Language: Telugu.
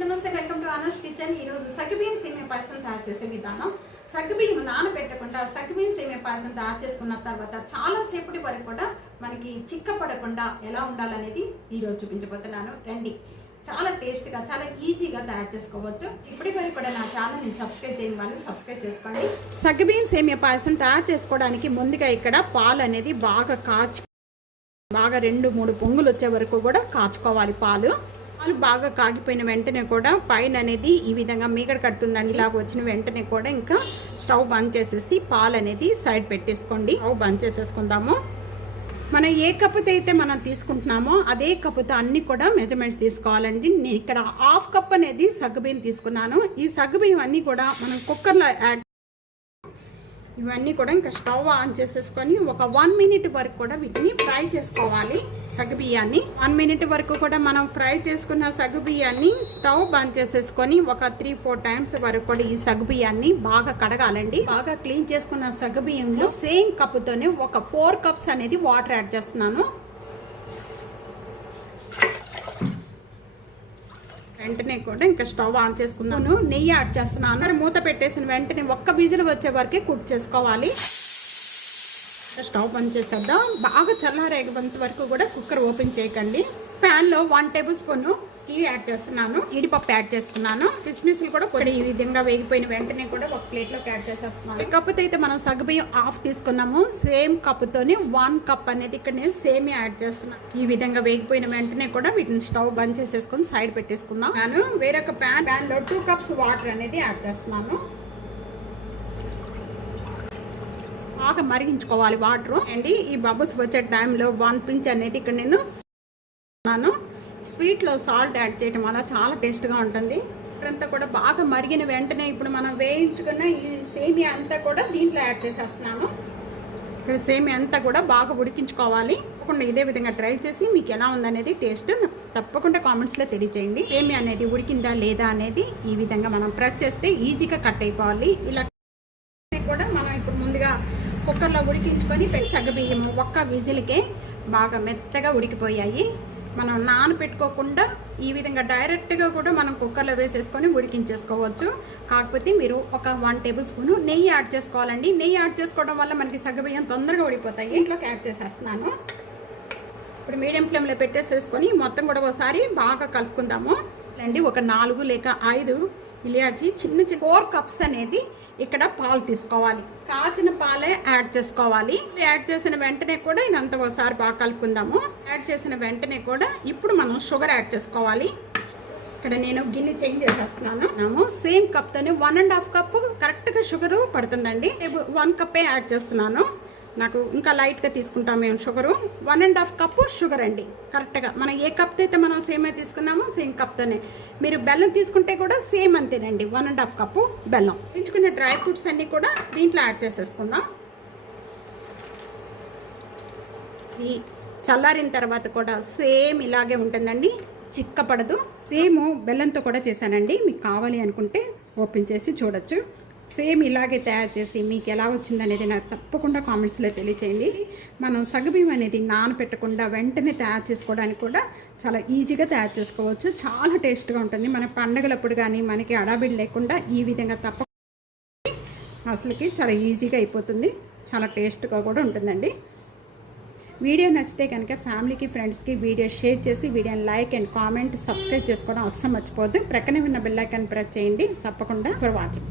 నమస్తే, వెల్కమ్ టు అనస్ కిచెన్. ఈరోజు సగ్గుబియ్యం సేమియా పాయసం తయారు చేసే విధానం. సగ్గుబియ్యం నానబెట్టకుండా సగ్గుబియ్యం సేమియా పాయసం తయారు చేసుకున్న తర్వాత చాలా సేపటి వరకు కూడా మనకి చిక్కపడకుండా ఎలా ఉండాలనేది ఈరోజు చూపించబోతున్నాను. రండి, చాలా టేస్ట్గా చాలా ఈజీగా తయారు చేసుకోవచ్చు. ఇప్పటి వరకు కూడా నా ఛానల్ని సబ్స్క్రైబ్ చేయని వాళ్ళు సబ్స్క్రైబ్ చేసుకోండి. సగ్గుబియ్యం సేమియా పాయసం తయారు చేసుకోవడానికి ముందుగా ఇక్కడ పాలు అనేది బాగా 2-3 పొంగులు వచ్చే వరకు కూడా కాచుకోవాలి. పాలు బాగా కాగిపోయిన వెంటనే కూడా పైన అనేది ఈ విధంగా మీగడ కడుతుందండి. ఇలాగ వచ్చిన వెంటనే కూడా ఇంకా స్టవ్ బంద్ చేసేసి పాలు అనేది సైడ్ పెట్టేసుకోండి. స్టవ్ బంద్ చేసేసుకుందాము. మనం ఏ కప్పుతో అయితే మనం తీసుకుంటున్నామో అదే కప్పుతో అన్నీ కూడా మెజర్మెంట్స్ తీసుకోవాలండి. నేను ఇక్కడ 1/2 కప్ అనేది సగ్గుబియ్యం తీసుకున్నాను. ఈ సగ్గుబియ్యం అన్నీ కూడా మనం కుక్కర్లో యాడ్, ఇవన్నీ కూడా ఇంకా స్టవ్ ఆన్ చేసేసుకొని ఒక 1 మినిట్ వరకు కూడా వీటిని ఫ్రై చేసుకోవాలి. సగ్గుబియ్యాన్ని 1 మినిట్ వరకు కూడా మనం ఫ్రై చేసుకున్న సగ్గుబియ్యాన్ని స్టవ్ బంద్ చేసేసుకొని ఒక 3-4 టైమ్స్ వరకు కూడా ఈ సగ్గుబియ్యాన్ని బాగా కడగాలండి. బాగా క్లీన్ చేసుకున్న సగ్గుబియ్యంలో సేమ్ కప్పుతోనే ఒక 4 కప్స్ అనేది వాటర్ యాడ్ చేస్తున్నాను. వెంటనే కూడా ఇంకా స్టవ్ ఆన్ చేసుకున్నాను. నెయ్యి యాడ్ చేస్తున్నాను. మూత పెట్టేసిన వెంటనే ఒక్క విజిల్ వచ్చే వరకే కుక్ చేసుకోవాలి. స్టవ్ బంద్ చేసేద్దాం. బాగా చల్లారేంత వరకు కూడా కుక్కర్ ఓపెన్ చేయకండి. ప్యాన్లో 1 టేబుల్ స్పూన్ ఘీ యాడ్ చేస్తున్నాను. జీడిపప్పు యాడ్ చేసుకున్నాను. కిస్మిస్లు కూడా ఈ విధంగా వేగిపోయిన వెంటనే కూడా ఒక ప్లేట్లోకి యాడ్ చేసేస్తున్నాను. ఈ కప్పుతో అయితే మనం సగ్గుబియ్యం 1/2 తీసుకున్నాము. సేమ్ కప్పుతోని 1 కప్ అనేది ఇక్కడ నేను సేమియా యాడ్ చేస్తున్నాను. ఈ విధంగా వేగిపోయిన వెంటనే కూడా వీటిని స్టవ్ బంద్ చేసేసుకొని సైడ్ పెట్టేసుకున్నాను. నేను వేరొక ప్యాన్లో 2 కప్స్ వాటర్ అనేది యాడ్ చేస్తున్నాను. బాగా మరిగించుకోవాలి వాటర్ అండి. ఈ బబుల్స్ వచ్చే టైంలో 1 పించ్ అనేది ఇక్కడ నేను స్వీట్లో సాల్ట్ యాడ్ చేయడం వల్ల చాలా టేస్ట్గా ఉంటుంది. ఇప్పుడంతా కూడా బాగా మరిగిన వెంటనే ఇప్పుడు మనం వేయించుకున్న ఈ సేమియా అంతా కూడా దీంట్లో యాడ్ చేసేస్తున్నాను. ఇక్కడ సేమియా అంతా కూడా బాగా ఉడికించుకోవాలి. తప్పకుండా ఇదే విధంగా ట్రై చేసి మీకు ఎలా ఉందనేది టేస్ట్ తప్పకుండా కామెంట్స్లో తెలియజేయండి. సేమియా అనేది ఉడికిందా లేదా అనేది ఈ విధంగా మనం ప్రెస్ చేస్తే ఈజీగా కట్ అయిపోవాలి. ఇలా కూడా మనం ఇప్పుడు ముందుగా కుక్కర్లో ఉడికించుకొని సగ్గుబియ్యం ఒక్క విజిల్కే బాగా మెత్తగా ఉడికిపోయాయి. మనం నానబెట్టుకోకుండా ఈ విధంగా డైరెక్ట్గా కూడా మనం కుక్కర్లో వేసేసుకొని ఉడికించేసుకోవచ్చు. కాకపోతే మీరు ఒక 1 టేబుల్ స్పూన్ నెయ్యి యాడ్ చేసుకోవాలండి. నెయ్యి యాడ్ చేసుకోవడం వల్ల మనకి సగ్గుబియ్యం తొందరగా ఉడిపోతాయి. ఇంట్లోకి యాడ్ చేసేస్తున్నాను. ఇప్పుడు మీడియం ఫ్లేమ్లో పెట్టేసేసుకొని మొత్తం కూడా ఒకసారి బాగా కలుపుకుందాము అండి. ఒక 4 లేక 5 ఇలాచి చిన్న 4 కప్స్ అనేది ఇక్కడ పాలు తీసుకోవాలి. కాచిన పాలే యాడ్ చేసుకోవాలి. యాడ్ చేసిన వెంటనే కూడా ఇదంతా ఒకసారి బాగా కలుపుకుందాము. యాడ్ చేసిన వెంటనే కూడా ఇప్పుడు మనం షుగర్ యాడ్ చేసుకోవాలి. ఇక్కడ నేను గిన్నె చేంజ్ చేసేస్తున్నాను. సేమ్ కప్తోనే 1.5 కప్పు కరెక్ట్గా షుగరు పడుతుందండి. 1 కప్పే యాడ్ చేస్తున్నాను. నాకు ఇంకా లైట్గా తీసుకుంటాం మేము షుగరు. 1.5 కప్పు షుగర్ అండి. కరెక్ట్గా మనం ఏ కప్తో అయితే మనం సేమే తీసుకున్నామో సేమ్ కప్తోనే. మీరు బెల్లం తీసుకుంటే కూడా సేమ్ అంతేనండి. 1.5 కప్పు బెల్లం. ఎంచుకున్న డ్రై ఫ్రూట్స్ అన్నీ కూడా దీంట్లో యాడ్ చేసేసుకుందాం. ఈ చల్లారిన తర్వాత కూడా సేమ్ ఇలాగే ఉంటుందండి, చిక్కపడదు. సేమ్ బెల్లంతో కూడా చేశానండి. మీకు కావాలి అనుకుంటే ఓపెన్ చేసి చూడొచ్చు. సేమ్ ఇలాగే తయారు చేసి మీకు ఎలా వచ్చిందనేది నాకు తప్పకుండా కామెంట్స్లో తెలియచేయండి. మనం సగ్గుబియ్యం అనేది నానబెట్టకుండా వెంటనే తయారు చేసుకోవడానికి కూడా చాలా ఈజీగా తయారు చేసుకోవచ్చు. చాలా టేస్ట్గా ఉంటుంది. మన పండగలప్పుడు కానీ మనకి అడాబిడి లేకుండా ఈ విధంగా తప్పకుండా అసలుకి చాలా ఈజీగా అయిపోతుంది. చాలా టేస్ట్గా కూడా ఉంటుందండి. వీడియో నచ్చితే కనుక ఫ్యామిలీకి ఫ్రెండ్స్కి వీడియో షేర్ చేసి వీడియోని లైక్ అండ్ కామెంట్ సబ్స్క్రైబ్ చేసుకోవడం అస్సలు మర్చిపోద్దు. ప్రక్కనే ఉన్న బెల్ ఐకాన్ ప్రెస్ చేయండి. తప్పకుండా ఫర్ వాచింగ్.